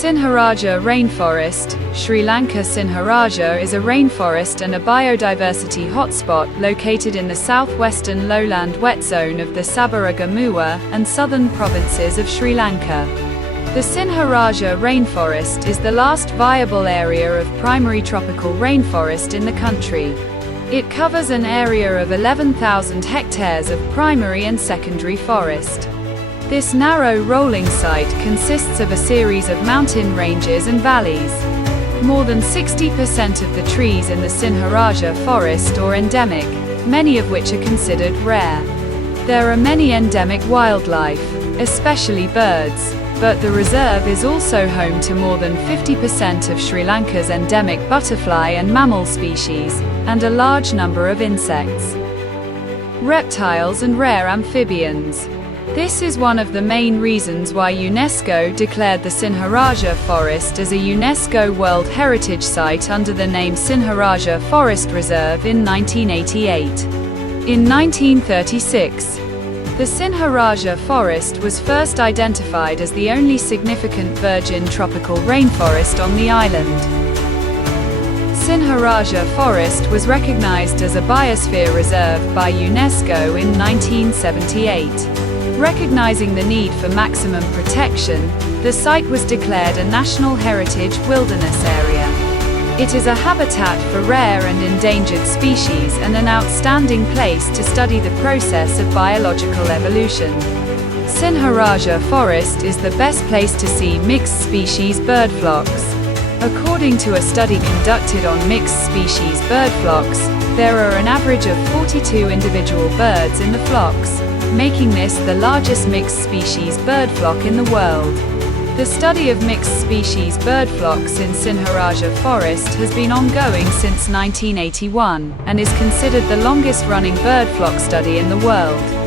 Sinharaja Rainforest, Sri Lanka. Sinharaja is a rainforest and a biodiversity hotspot located in the southwestern lowland wet zone of the Sabaragamuwa and southern provinces of Sri Lanka. The Sinharaja Rainforest is the last viable area of primary tropical rainforest in the country. It covers an area of 11,000 hectares of primary and secondary forest. This narrow rolling site consists of a series of mountain ranges and valleys. More than 60% of the trees in the Sinharaja forest are endemic, many of which are considered rare. There are many endemic wildlife, especially birds, but the reserve is also home to more than 50% of Sri Lanka's endemic butterfly and mammal species, and a large number of insects, reptiles and rare amphibians. This is one of the main reasons why UNESCO declared the Sinharaja Forest as a UNESCO World Heritage Site under the name Sinharaja Forest Reserve in 1988. In 1936, the Sinharaja Forest was first identified as the only significant virgin tropical rainforest on the island. Sinharaja Forest was recognized as a biosphere reserve by UNESCO in 1978. Recognizing the need for maximum protection, the site was declared a National Heritage Wilderness Area. It is a habitat for rare and endangered species and an outstanding place to study the process of biological evolution. Sinharaja Forest is the best place to see mixed species bird flocks. According to a study conducted on mixed species bird flocks, there are an average of 42 individual birds in the flocks, making this the largest mixed species bird flock in the world. The study of mixed species bird flocks in Sinharaja Forest has been ongoing since 1981, and is considered the longest-running bird flock study in the world.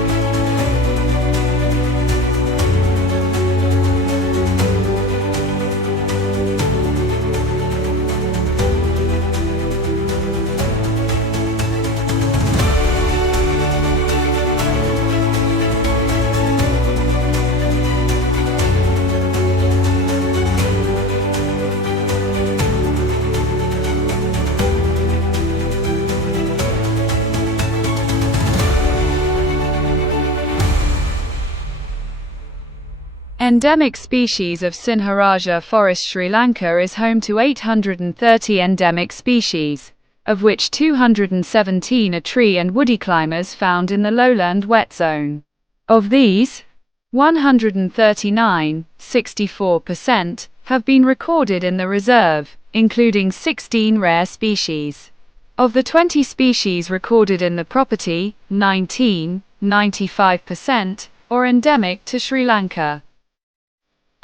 Endemic species of Sinharaja Forest. Sri Lanka is home to 830 endemic species, of which 217 are tree and woody climbers found in the lowland wet zone. Of these, 139, 64%, have been recorded in the reserve, including 16 rare species. Of the 20 species recorded in the property, 19, 95%, are endemic to Sri Lanka.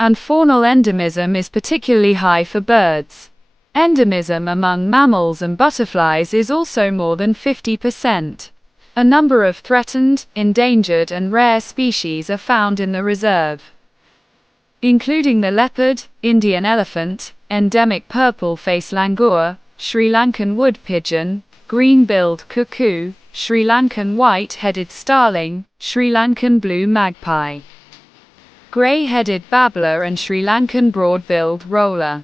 And faunal endemism is particularly high for birds. Endemism among mammals and butterflies is also more than 50%. A number of threatened, endangered and rare species are found in the reserve, including the leopard, Indian elephant, endemic purple-face langur, Sri Lankan wood pigeon, green-billed cuckoo, Sri Lankan white-headed starling, Sri Lankan blue magpie, grey-headed babbler and Sri Lankan broad-billed roller.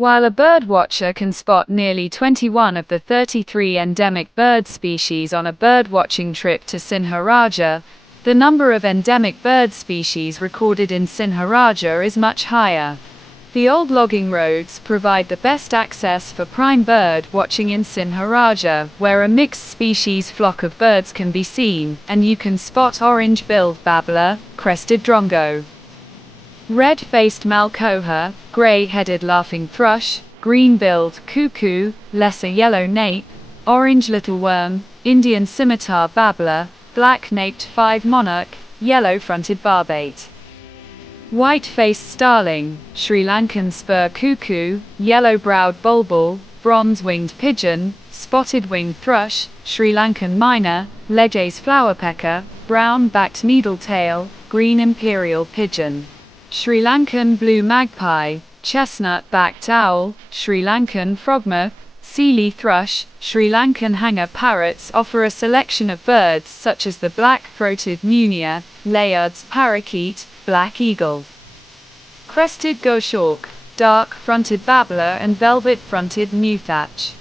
While a birdwatcher can spot nearly 21 of the 33 endemic bird species on a birdwatching trip to Sinharaja, the number of endemic bird species recorded in Sinharaja is much higher. The old logging roads provide the best access for prime bird watching in Sinharaja, where a mixed species flock of birds can be seen, and you can spot orange-billed babbler, crested drongo, red-faced malkoha, grey-headed laughing thrush, green-billed cuckoo, lesser yellow nape, orange little worm, Indian scimitar babbler, black-naped five monarch, yellow-fronted barbate, white-faced starling, Sri Lankan spur cuckoo, yellow-browed bulbul, bronze-winged pigeon, spotted-winged thrush, Sri Lankan myna, Lege's flowerpecker, brown-backed needletail, green imperial pigeon, Sri Lankan blue magpie, chestnut-backed owl, Sri Lankan frogmoth, Sealy thrush, Sri Lankan hanger parrots offer a selection of birds such as the black-throated munia, Layard's parakeet, black eagle, crested goshawk, dark-fronted babbler and velvet-fronted newthatch.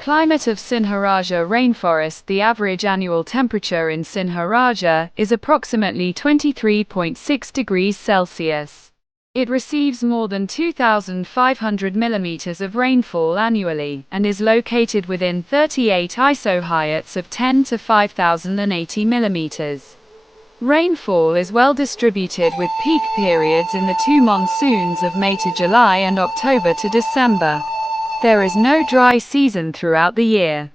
Climate of Sinharaja Rainforest. The average annual temperature in Sinharaja is approximately 23.6 degrees Celsius. It receives more than 2,500 millimeters of rainfall annually, and is located within 38 isohyets of 10 to 5,080 millimeters. Rainfall is well distributed with peak periods in the two monsoons of May to July and October to December. There is no dry season throughout the year.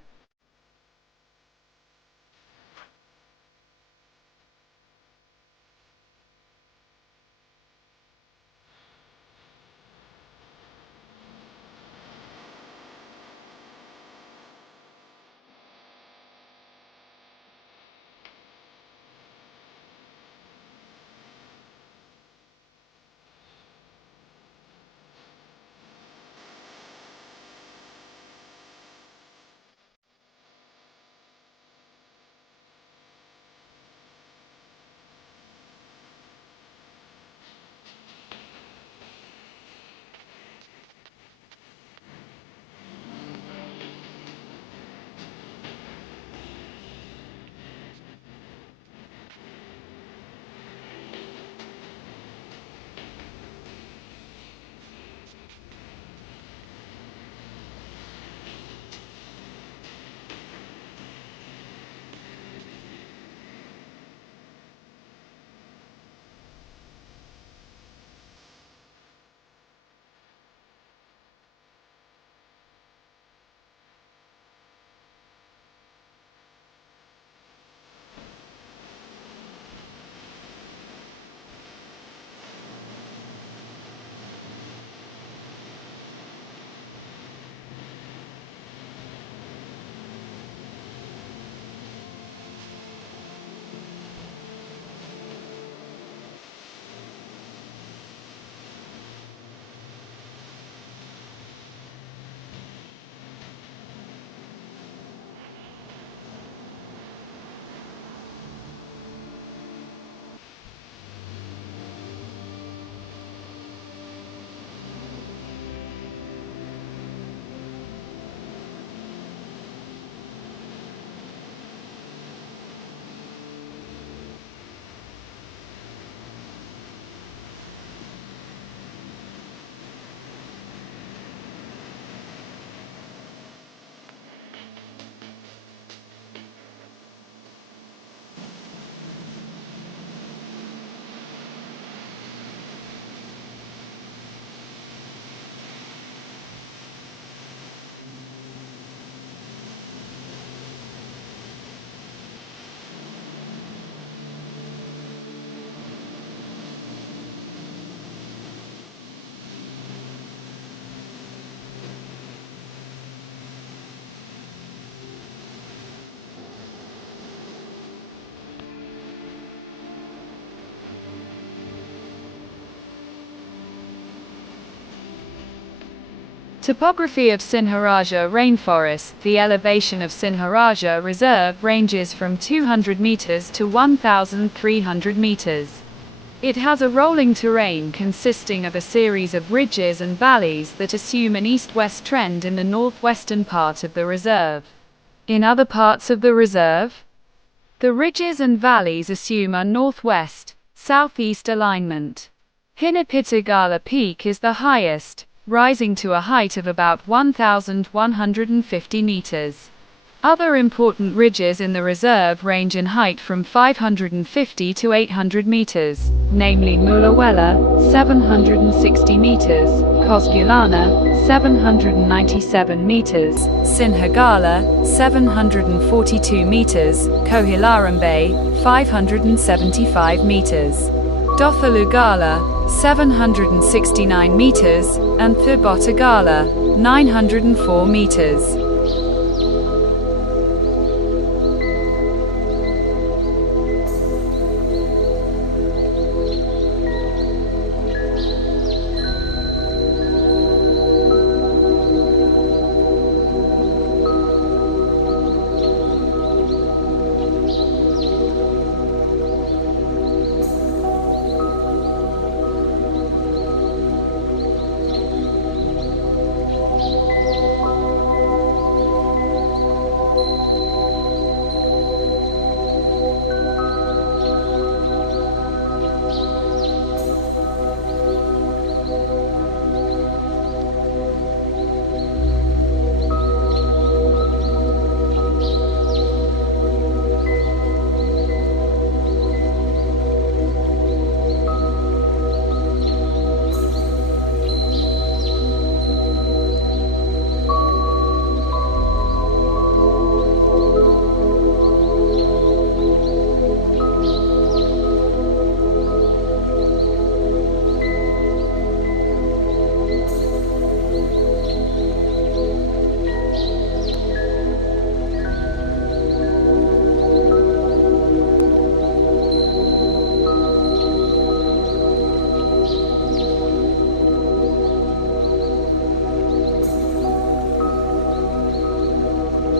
Topography of Sinharaja Rainforest. The elevation of Sinharaja Reserve ranges from 200 meters to 1,300 meters. It has a rolling terrain consisting of a series of ridges and valleys that assume an east-west trend in the northwestern part of the reserve. In other parts of the reserve, the ridges and valleys assume a northwest-southeast alignment. Hinapitagala Peak is the highest, rising to a height of about 1,150 meters. Other important ridges in the reserve range in height from 550 to 800 meters, namely Mulawela, 760 meters, Kosgulana, 797 meters, Sinhagala, 742 meters, Kohilarambe, 575 meters, Dothalugala, 769 meters, and Thibotagala, 904 meters.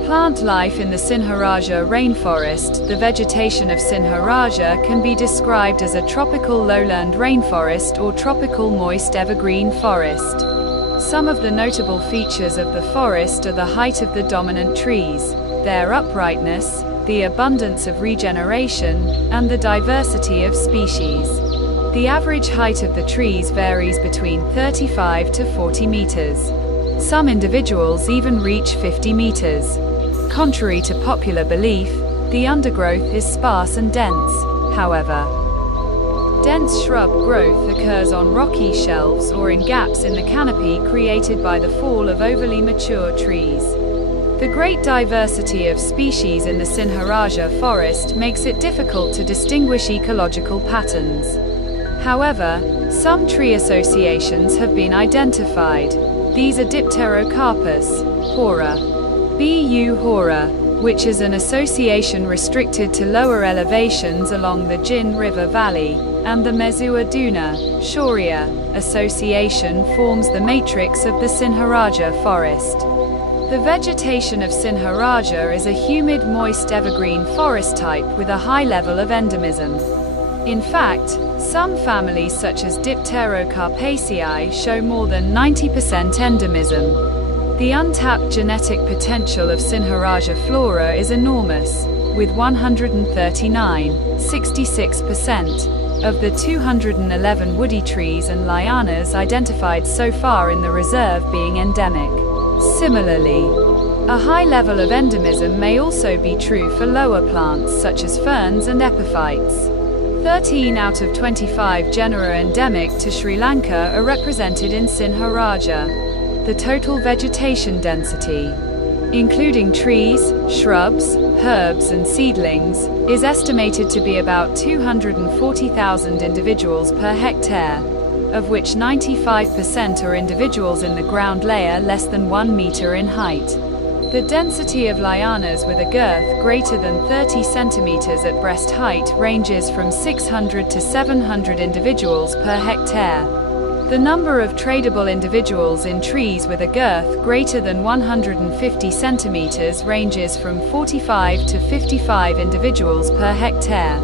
Plant life in the Sinharaja Rainforest. The vegetation of Sinharaja can be described as a tropical lowland rainforest or tropical moist evergreen forest. Some of the notable features of the forest are the height of the dominant trees, their uprightness, the abundance of regeneration, and the diversity of species. The average height of the trees varies between 35 to 40 meters. Some individuals even reach 50 meters. Contrary to popular belief, the undergrowth is sparse and dense, however. Dense shrub growth occurs on rocky shelves or in gaps in the canopy created by the fall of overly mature trees. The great diversity of species in the Sinharaja forest makes it difficult to distinguish ecological patterns. However, some tree associations have been identified. These are Dipterocarpus, Hora, Bu Hora, which is an association restricted to lower elevations along the Jin River Valley, and the Mezuaduna, Shoria, association forms the matrix of the Sinharaja forest. The vegetation of Sinharaja is a humid moist evergreen forest type with a high level of endemism. In fact, some families such as Dipterocarpaceae show more than 90% endemism. The untapped genetic potential of Sinharaja flora is enormous, with 139, 66%, of the 211 woody trees and lianas identified so far in the reserve being endemic. Similarly, a high level of endemism may also be true for lower plants such as ferns and epiphytes. 13 out of 25 genera endemic to Sri Lanka are represented in Sinharaja. The total vegetation density, including trees, shrubs, herbs and seedlings, is estimated to be about 240,000 individuals per hectare, of which 95% are individuals in the ground layer less than 1 meter in height. The density of lianas with a girth greater than 30 centimeters at breast height ranges from 600 to 700 individuals per hectare. The number of tradable individuals in trees with a girth greater than 150 centimeters ranges from 45 to 55 individuals per hectare.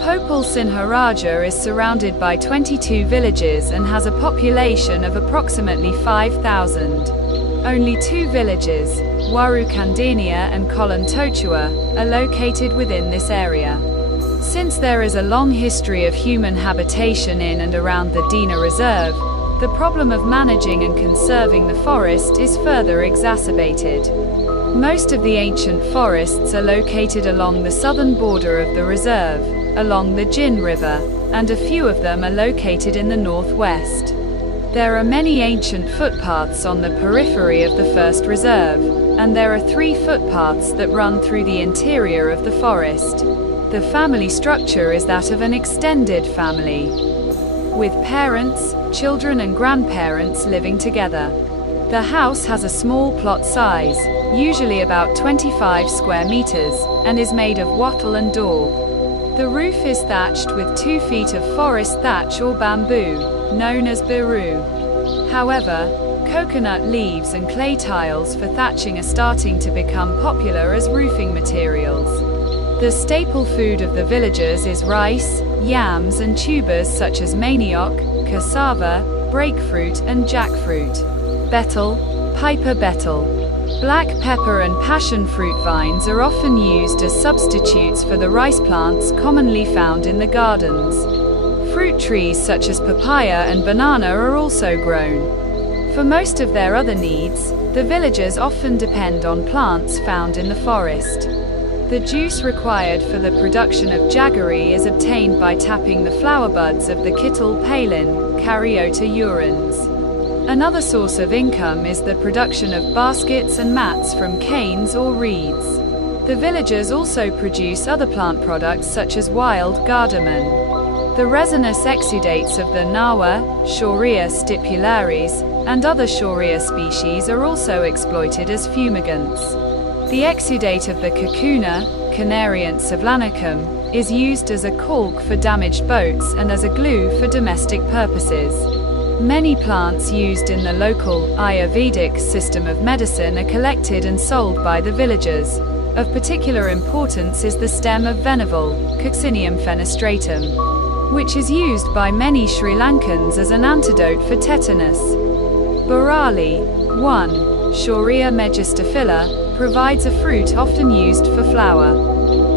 Beutiful Sinharaja is surrounded by 22 villages and has a population of approximately 5,000. Only 2 villages, Warukandania and Kolontochua, are located within this area. Since there is a long history of human habitation in and around the Dina Reserve, the problem of managing and conserving the forest is further exacerbated. Most of the ancient forests are located along the southern border of the reserve, along the Jin River, and a few of them are located in the northwest. There are many ancient footpaths on the periphery of the first reserve, and there are 3 footpaths that run through the interior of the forest. The family structure is that of an extended family, with parents, children and grandparents living together. The house has a small plot size, usually about 25 square meters, and is made of wattle and daub. The roof is thatched with 2 feet of forest thatch or bamboo, known as biru. However, coconut leaves and clay tiles for thatching are starting to become popular as roofing materials. The staple food of the villagers is rice, yams and tubers such as manioc, cassava, breakfruit and jackfruit. Betel, Piper betel. Black pepper and passion fruit vines are often used as substitutes for the rice plants commonly found in the gardens. Fruit trees such as papaya and banana are also grown. For most of their other needs, the villagers often depend on plants found in the forest. The juice required for the production of jaggery is obtained by tapping the flower buds of the Kittel Palin, Caryota urens. Another source of income is the production of baskets and mats from canes or reeds. The villagers also produce other plant products such as wild cardamom. The resinous exudates of the nawa, Shorea stipularis, and other Shorea species are also exploited as fumigants. The exudate of the cacuna, Canariant savlanicum, is used as a caulk for damaged boats and as a glue for domestic purposes. Many plants used in the local Ayurvedic system of medicine are collected and sold by the villagers. Of particular importance is the stem of Veneval, Coccinum fenestratum, which is used by many Sri Lankans as an antidote for tetanus. Barali, 1. Shorea megistophylla, provides a fruit often used for flour.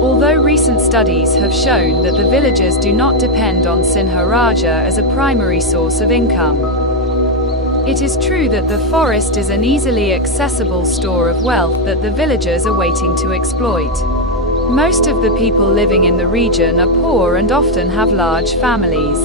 Although recent studies have shown that the villagers do not depend on Sinharaja as a primary source of income, it is true that the forest is an easily accessible store of wealth that the villagers are waiting to exploit. Most of the people living in the region are poor and often have large families.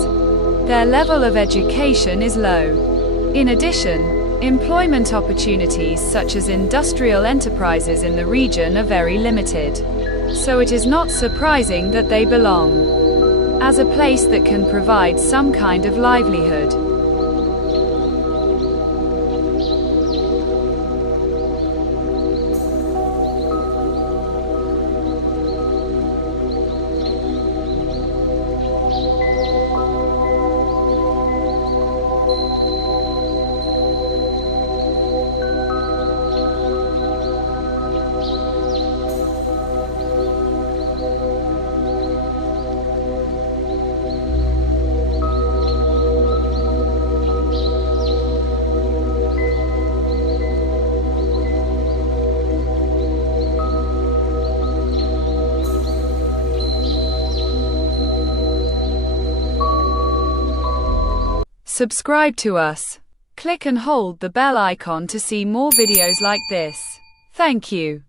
Their level of education is low. In addition, employment opportunities such as industrial enterprises in the region are very limited. So it is not surprising that they belong as a place that can provide some kind of livelihood. Subscribe to us. Click and hold the bell icon to see more videos like this. Thank you.